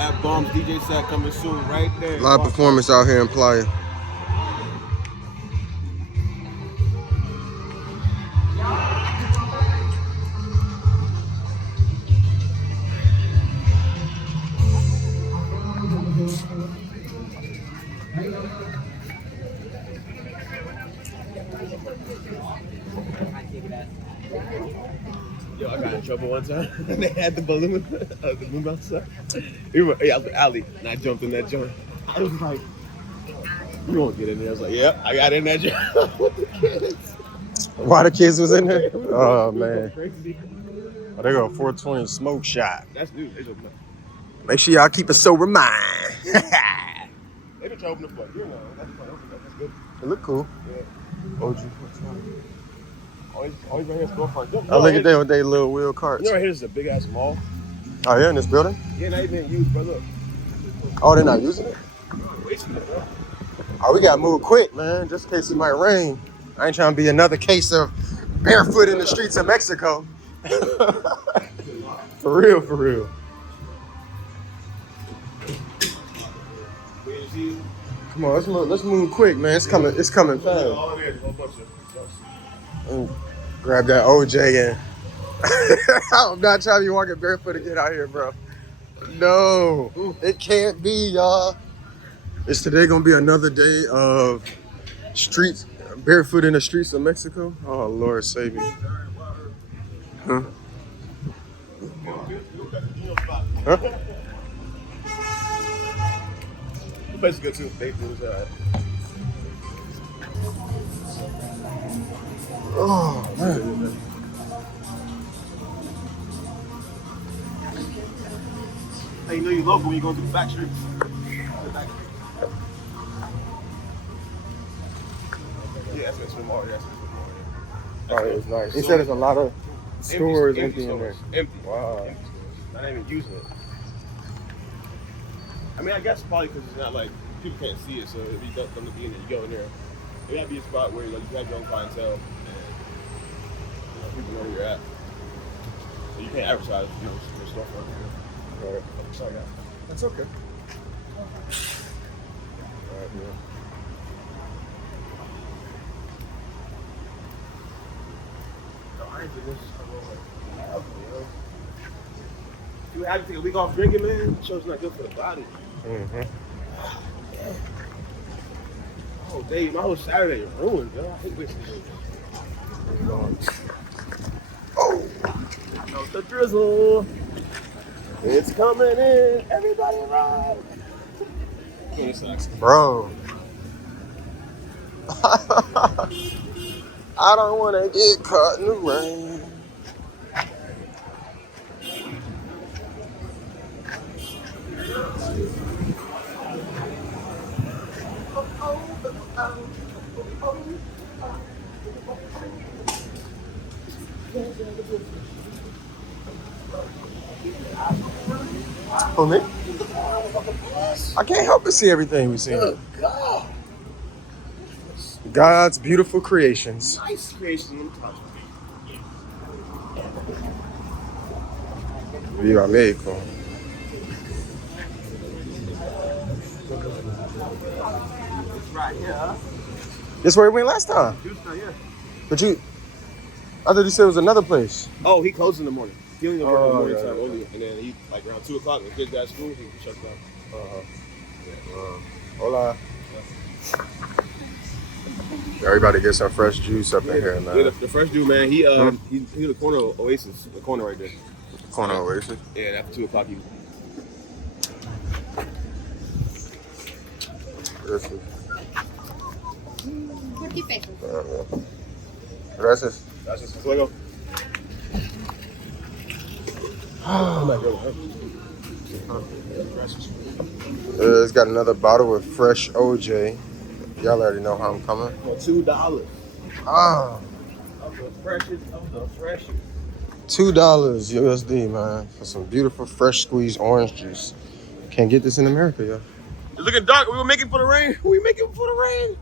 That Bombs DJ set coming soon, right there. Live performance out here in Playa. Yo, I got in trouble one time. They had the balloon, the moon outside. Yeah, I was with Ali, and I jumped in that joint. I was like, "You won't get in there." I was like, "Yep, I got in that joint with the kids." Why the kids was in there? Oh man. Crazy. Oh, they go 420 smoke shot. That's new. They just Make sure y'all keep a sober mind. they been trying to open the floor. You know, that's good. It look cool. Yeah. OG. Always right here at storefront. I look at them with their little wheel carts. You know right here is a big ass mall. Oh yeah, in this building? Yeah, not even used, but look. Oh, they're not using it? Wasting it, bro. Oh, we gotta move quick, man, just in case it might rain. I ain't trying to be another case of barefoot in the streets of Mexico. For real, for real. Come on, let's move quick, man. It's coming fast. Grab that OJ and I'm not trying to be walking barefoot to get out here, bro. No, it can't be, y'all. Is today gonna be another day of streets barefoot in the streets of Mexico? Oh Lord, save me. Huh? Huh? The place is good too. They do is alright. Oh man. Hey, you know you local when you go to the back streets. Yeah, that's what more. Yes, Oh, it's nice. He said there's a lot of stores empty in there. Empty. Wow. Empty stores. Not even using it. I mean, I guess probably because it's not like people can't see it, so it'd be dumb to be in there. You go in there. It gotta be a spot where like, you have your own clientele and people know where you're at. So you can't advertise your storefront. Right. Sorry, guys. That's okay. All right, man. You have to take a week off drinking, man. That show's not good for the body. Mm-hmm. Oh, Dave, my whole Saturday is ruined, yo. I hate wasting days. Oh, No, the drizzle. It's coming in. Everybody run. Okay, sucks. bro. I don't want to get caught in the rain. For me? I can't help but see everything we see. God. God's beautiful creations. Nice creation. Viva México. Right here. This where we went last time. Houston, yeah. But I thought you said it was another place. Oh, he closed in the morning. He only worked in the morning yeah, time yeah. only. And then he, like around 2 o'clock, when kids got school, he shut down. Hola. Everybody get some fresh juice up in here, man. Yeah, the fresh dude, man, he the corner of Oasis, the corner right there. Corner Oasis. Yeah, and after 2 o'clock, he. This is, 40 pesos. Gracias. That's just fuego. Oh my God. It's got another bottle of fresh OJ. Y'all already know how I'm coming. For $2. Ah, Of the freshest of the freshest. $2 USD, man, for some beautiful fresh squeezed orange juice. Can't get this in America, yo. It's looking dark. We gonna make it for the rain. We make it for the rain.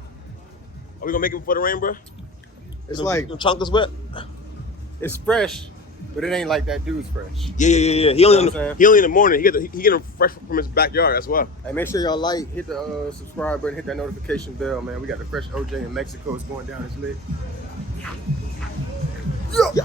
Are we gonna make it for the rain, bro? It's like the chunk is wet. it's fresh, But it ain't like that dude's fresh. Yeah. He You know only what I'm saying? in the morning. He get him fresh from his backyard as well. Hey, make sure y'all like, hit the subscribe button, hit that notification bell, man. We got the fresh OJ in Mexico. It's going down. It's lit. Yeah.